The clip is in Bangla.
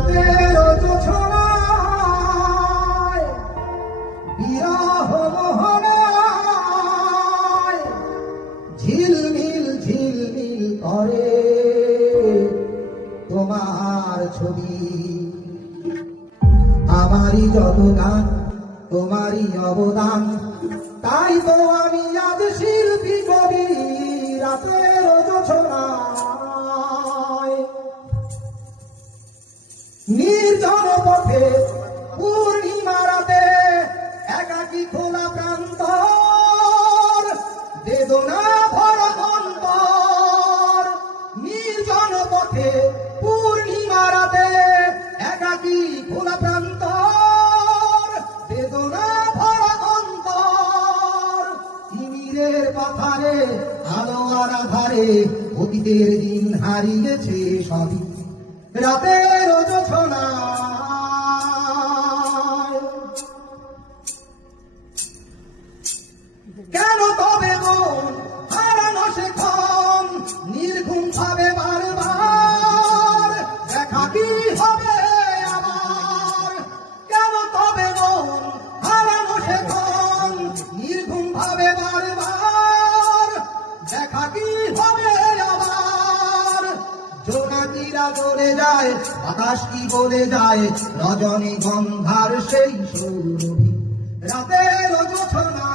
রাতের জোছনায় বিরহ মোহনায় ঝিলমিল ঝিলমিল করে তোমার ছবি। আমারই যত গান তোমারই অবদান, তাই তো আমি আজ শিল্পী কবি। রাতের জোছনায় নির্জন পথে পূর্ণিমা রাতে একাকী খোলা প্রান্তর, বেদনা ভরা অন্তর। নির্জন পথে পূর্ণিমা রাতে একাকী খোলা প্রান্তর, বেদনা ভরা অন্তর। তিমিরের পাথারে আলো আর আধারে অতীতের দিন হারিয়েছে সবই। রাতের জোছনায় কেন তবে মন হারানো সেক্ষণ নির্ঘুম ভাবে বারবার, দেখা কি হবে আবার? কেন তবে মন হারানো সেক্ষণ নির্ঘুম ভাবে বারবার, দেখা কি হবে আবার? জোনাকিরা চলে যায়, বাতাস কি বলে যায়, রজনী গন্ধার সেই সৌরভী। রাতের জোছনা